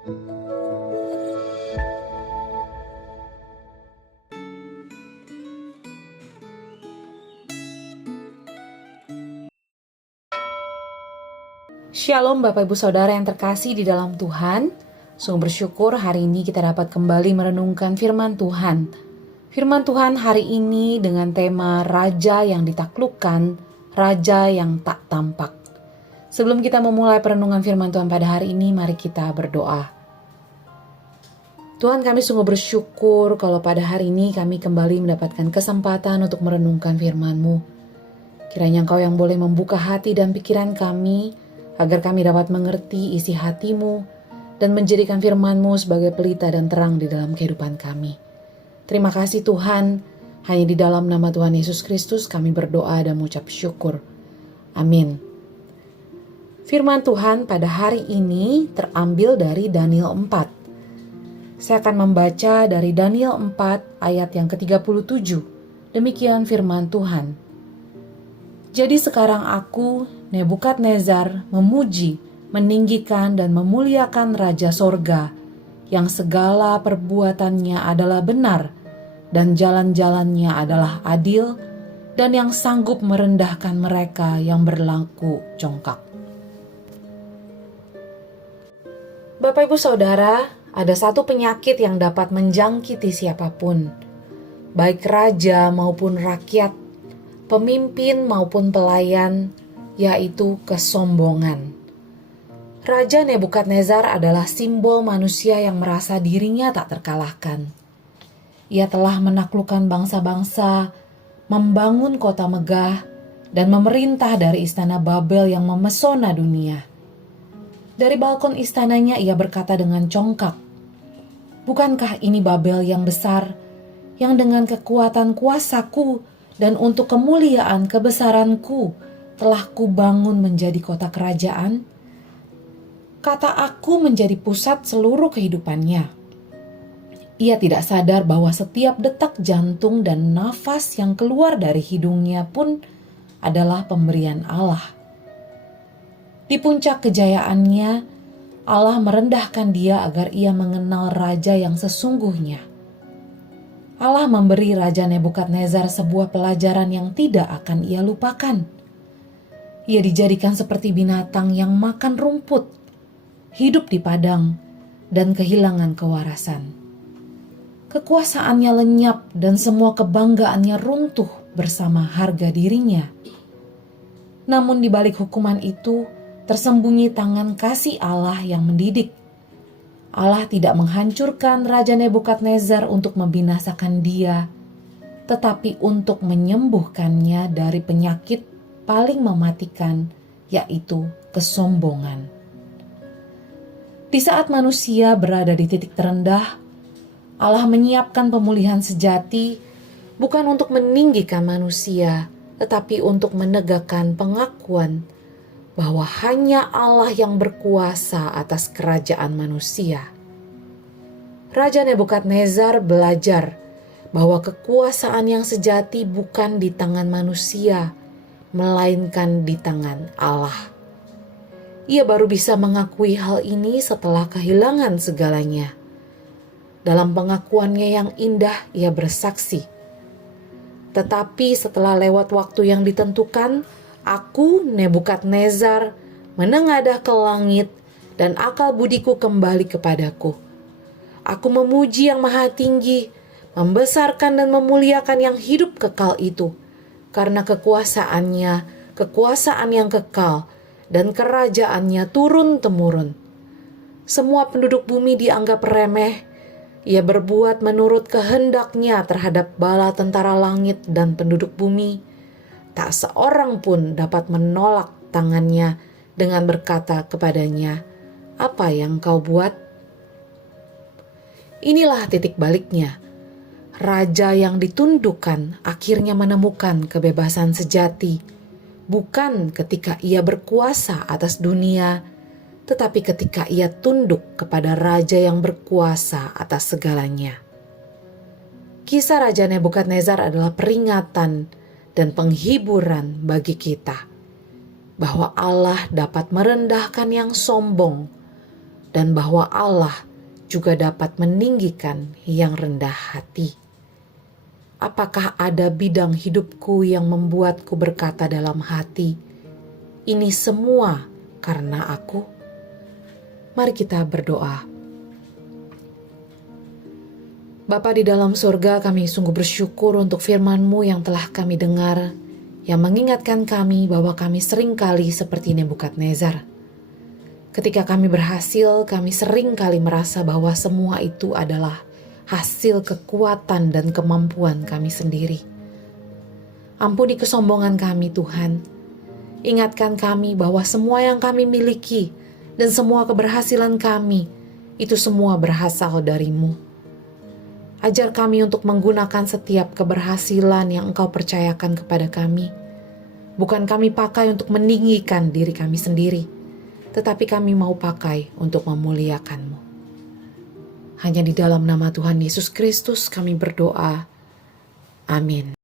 Shalom Bapak Ibu Saudara yang terkasih di dalam Tuhan. Sungguh bersyukur hari ini kita dapat kembali merenungkan firman Tuhan. Firman Tuhan hari ini dengan tema Raja yang ditaklukkan, Raja yang tak tampak. Sebelum kita memulai perenungan firman Tuhan pada hari ini, mari kita berdoa. Tuhan, kami sungguh bersyukur kalau pada hari ini kami kembali mendapatkan kesempatan untuk merenungkan firman-Mu. Kiranya Engkau yang boleh membuka hati dan pikiran kami, agar kami dapat mengerti isi hati-Mu dan menjadikan firman-Mu sebagai pelita dan terang di dalam kehidupan kami. Terima kasih Tuhan, hanya di dalam nama Tuhan Yesus Kristus kami berdoa dan mengucap syukur. Amin. Firman Tuhan pada hari ini terambil dari Daniel 4. Saya akan membaca dari Daniel 4 ayat yang ke-37. Demikian firman Tuhan. Jadi sekarang aku, Nebukadnezar, memuji, meninggikan dan memuliakan Raja Sorga, yang segala perbuatannya adalah benar, dan jalan-jalannya adalah adil, dan yang sanggup merendahkan mereka yang berlaku congkak. Bapak Ibu Saudara, ada satu penyakit yang dapat menjangkiti siapapun, baik raja maupun rakyat, pemimpin maupun pelayan, yaitu kesombongan. Raja Nebukadnezar adalah simbol manusia yang merasa dirinya tak terkalahkan. Ia telah menaklukkan bangsa-bangsa, membangun kota megah, dan memerintah dari istana Babel yang memesona dunia. Dari balkon istananya ia berkata dengan congkak, "Bukankah ini Babel yang besar, yang dengan kekuatan kuasaku dan untuk kemuliaan kebesaranku telah kubangun menjadi kota kerajaan?" Kata aku menjadi pusat seluruh kehidupannya. Ia tidak sadar bahwa setiap detak jantung dan nafas yang keluar dari hidungnya pun adalah pemberian Allah. Di puncak kejayaannya, Allah merendahkan dia agar ia mengenal Raja yang sesungguhnya. Allah memberi Raja Nebukadnezar sebuah pelajaran yang tidak akan ia lupakan. Ia dijadikan seperti binatang yang makan rumput, hidup di padang, dan kehilangan kewarasan. Kekuasaannya lenyap dan semua kebanggaannya runtuh bersama harga dirinya. Namun di balik hukuman itu, tersembunyi tangan kasih Allah yang mendidik. Allah tidak menghancurkan Raja Nebukadnezar untuk membinasakan dia, tetapi untuk menyembuhkannya dari penyakit paling mematikan, yaitu kesombongan. Di saat manusia berada di titik terendah, Allah menyiapkan pemulihan sejati bukan untuk meninggikan manusia, tetapi untuk menegakkan pengakuan bahwa hanya Allah yang berkuasa atas kerajaan manusia. Raja Nebukadnezar belajar bahwa kekuasaan yang sejati bukan di tangan manusia, melainkan di tangan Allah. Ia baru bisa mengakui hal ini setelah kehilangan segalanya. Dalam pengakuannya yang indah, ia bersaksi, "Tetapi setelah lewat waktu yang ditentukan, aku, Nebukadnezar, menengadah ke langit dan akal budiku kembali kepadaku. Aku memuji yang maha tinggi, membesarkan dan memuliakan yang hidup kekal itu, karena kekuasaan yang kekal dan kerajaannya turun-temurun. Semua penduduk bumi dianggap remeh. Ia berbuat menurut kehendaknya terhadap bala tentara langit dan penduduk bumi. Tak seorang pun dapat menolak tangannya dengan berkata kepadanya, 'Apa yang kau buat?' Inilah titik baliknya. Raja yang ditundukkan akhirnya menemukan kebebasan sejati, bukan ketika ia berkuasa atas dunia, tetapi ketika ia tunduk kepada Raja yang berkuasa atas segalanya. Kisah Raja Nebukadnezar adalah peringatan dan penghiburan bagi kita bahwa Allah dapat merendahkan yang sombong, dan bahwa Allah juga dapat meninggikan yang rendah hati. Apakah ada bidang hidupku yang membuatku berkata dalam hati, "Ini semua karena aku"? Mari kita berdoa. Bapa di dalam surga, kami sungguh bersyukur untuk firman-Mu yang telah kami dengar, yang mengingatkan kami bahwa kami seringkali seperti Nebukadnezar. Ketika kami berhasil, kami seringkali merasa bahwa semua itu adalah hasil kekuatan dan kemampuan kami sendiri. Ampuni kesombongan kami, Tuhan. Ingatkan kami bahwa semua yang kami miliki dan semua keberhasilan kami, itu semua berasal dari-Mu. Ajar kami untuk menggunakan setiap keberhasilan yang Engkau percayakan kepada kami. Bukan kami pakai untuk meninggikan diri kami sendiri, tetapi kami mau pakai untuk memuliakan-Mu. Hanya di dalam nama Tuhan Yesus Kristus kami berdoa. Amin.